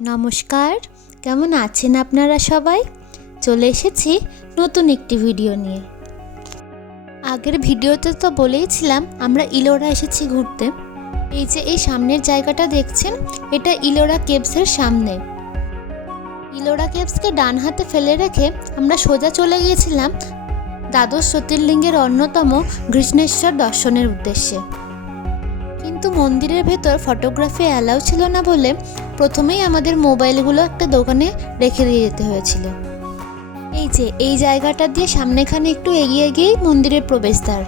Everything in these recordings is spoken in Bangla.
নমস্কার। কেমন আছেন আপনারা সবাই? চলে এসেছি নতুন একটি ভিডিও নিয়ে। আগের ভিডিওতে তো বলেইছিলাম, আমরা ইলোরা এসেছি ঘুরতে। এই যে এই সামনের জায়গাটা দেখছেন, এটা ইলোরা কেভসের সামনে। ইলোরা কেভসকে ডান হাতে ফেলে রেখে আমরা সোজা চলে গিয়েছিলাম দ্বাদশ জ্যোতির্লিঙ্গের অন্যতম কৃষ্ণেশ্বর দর্শনের উদ্দেশ্যে। কিন্তু মন্দিরের ভেতর ফটোগ্রাফি অ্যালাউ ছিল না বলে প্রথমেই আমাদের মোবাইলগুলো একটা দোকানে রেখে দিয়ে যেতে হয়েছিল। এই যে, এই জায়গাটা দিয়ে সামনেখানে একটু এগিয়ে গিয়েই মন্দিরের প্রবেশদ্বার।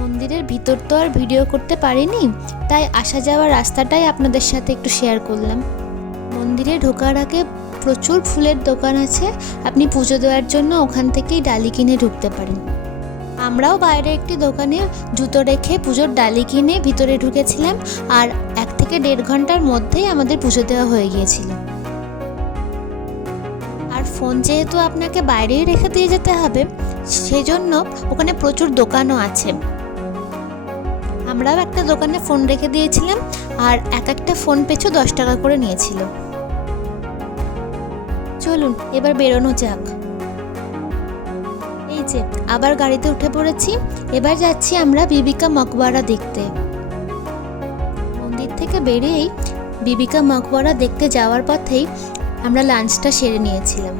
মন্দিরের ভিতর তো আর ভিডিও করতে পারিনি, তাই আসা যাওয়ার রাস্তাটাই আপনাদের সাথে একটু শেয়ার করলাম। মন্দিরে ঢোকার আগে প্রচুর ফুলের দোকান আছে, আপনি পুজো দেওয়ার জন্য ওখান থেকেই ডালি কিনে ঢুকতে পারেন। আমরাও বাইরে একটি দোকানে জুতো রেখে পুজোর ডালি কিনে ভিতরে ঢুকেছিলাম, আর এক থেকে দেড় ঘণ্টার মধ্যেই আমাদের পুজো দেওয়া হয়ে গিয়েছিল। আর ফোন যেহেতু আপনাকে বাইরেই রেখে দিয়ে যেতে হবে, সেজন্য ওখানে প্রচুর দোকানও আছে। আমরাও একটা দোকানে ফোন রেখে দিয়েছিলাম, আর এক একটা ফোন পিছু দশ টাকা করে নিয়েছিল। চলুন, এবার বেরোনো যাক। এই যে, আবার গাড়িতে উঠে পড়েছি। এবার যাচ্ছি আমরা বিবিকা মকবারা দেখতে। থেকে বেরিয়েই বিবিকা মকবরা দেখতে যাওয়ার পথেই আমরা লাঞ্চটা সেরে নিয়েছিলাম।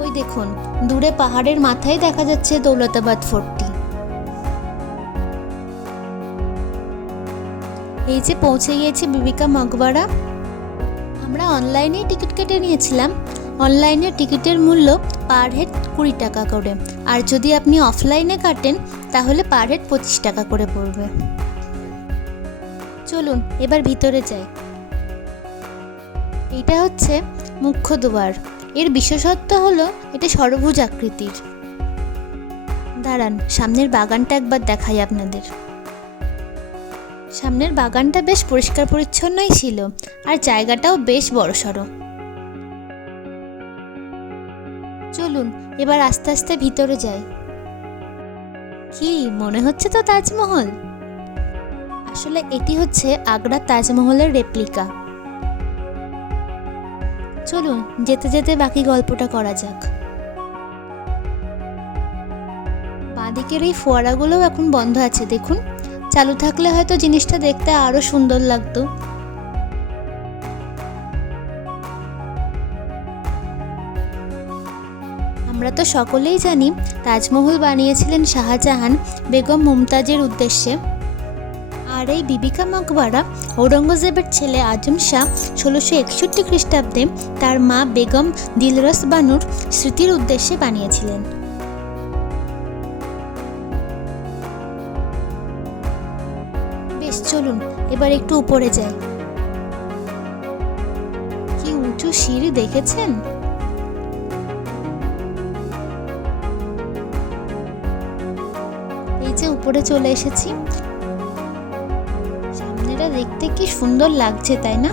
ওই দেখুন, দূরে পাহাড়ের মাথায় দেখা যাচ্ছে দৌলতাবাদ ফোর্টটি। এই যে পৌঁছে গিয়েছে বিবিকা মকবরা আমরা অনলাইনেই টিকিট কেটে নিয়েছিলাম। অনলাইনে টিকিটের মূল্য পার হেড কুড়ি টাকা করে। আর যদি আপনি অফলাইনে কাটেন, তাহলে পার হেড পঁচিশ টাকা করে পড়বে। চলুন, এবার ভিতরে যাই। এটা হচ্ছে মুখ্য দুয়ার। এর বিশেষত্ব হলো, এটা সরভুজ আকৃতির। দাঁড়ান, সামনের বাগানটা একবার দেখাই আপনাদের। সামনের বাগানটা বেশ পরিষ্কার পরিচ্ছন্নই ছিল, আর জায়গাটাও বেশ বড়সড়। চলুন, এবার আস্তে আস্তে ভিতরে যাই। কি, মনে হচ্ছে তো তাজমহল? আসলে এটি হচ্ছে আগ্রা তাজমহলের রেপ্লিকা চলুন, যেতে যেতে বাকি গল্পটা করা যাক। বাঁদিকের এই ফোয়ারাগুলোও এখন বন্ধ আছে, দেখুন। চালু থাকলে হয়তো জিনিসটা দেখতে আরও সুন্দর লাগতো। আমরা তো সকলেই জানি, তাজমহল বানিয়েছিলেন শাহজাহান বেগম মুমতাজের উদ্দেশ্যে। আর এই বিবিকা মকবরা ঔরঙ্গজেবের ছেলে আজম শাহ ষোলোশো একষট্টি খ্রিস্টাব্দে তার মা বেগম দিলরস বানুর স্মৃতির উদ্দেশ্যে বানিয়েছিলেন। বেশ, চলুন, এবার একটু উপরে যাই। কি উঁচু সিঁড়ি দেখেছেন? এই যে উপরে চলে এসেছি দেখতে কি সুন্দর লাগছে, তাই না?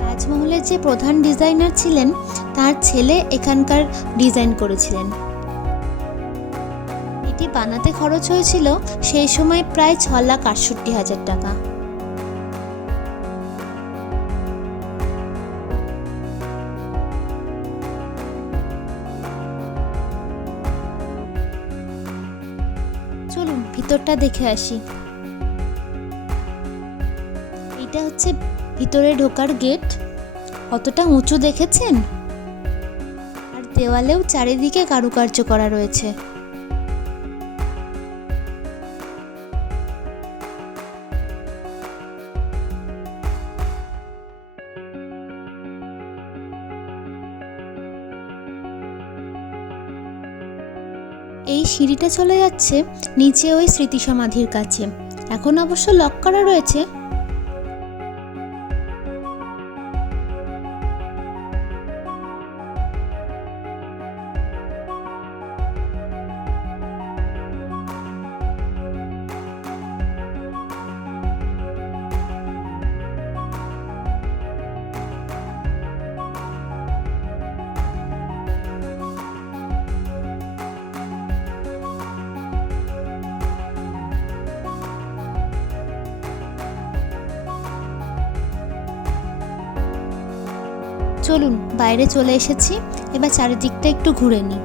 তাজমহলের যে প্রধান ডিজাইনার ছিলেন, তার ছেলে এখানকার ডিজাইন করেছিলেন। বানাতে খরচ হয়েছিল সেই সময় প্রায় ছ লাখ আটষট্টি হাজার টাকা। চলুন, ভিতরটা দেখে আসি। এটা হচ্ছে ভিতরে ঢোকার গেট। কতটা উঁচু দেখেছেন? আর দেওয়ালেও চারিদিকে কারুকার্য করা রয়েছে। এই সিঁড়িটা চলে যাচ্ছে নিচে ওই স্মৃতি সমাধির কাছে। এখন অবশ্য লক করা রয়েছে। চলুন, বাইরে চলে এসেছি। এবার চারিদিকটা একটু ঘুরে নিই।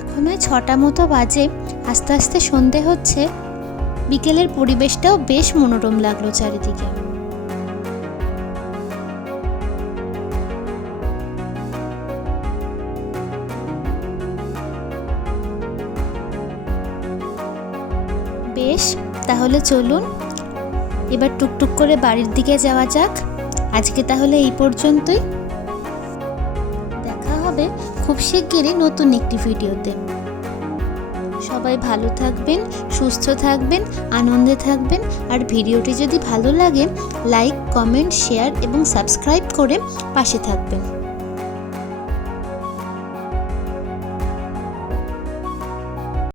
এখন ওই ছটা মতো বাজে। আস্তে আস্তে সন্ধে হচ্ছে। বিকেলের পরিবেশটাও বেশ মনোরম লাগল চারিদিকে। বেশ, তাহলে চলুন। এবার টুকটুক করে বাড়ির দিকে যাওয়া যাক। আজকে তাহলে এই পর্যন্তই। খুব শিগগিরই নতুন একটি ভিডিওতে। সবাই ভালো থাকবেন, সুস্থ থাকবেন, আনন্দে থাকবেন। আর ভিডিওটি যদি ভালো লাগে, লাইক, কমেন্ট, শেয়ার এবং সাবস্ক্রাইব করে পাশে থাকবেন।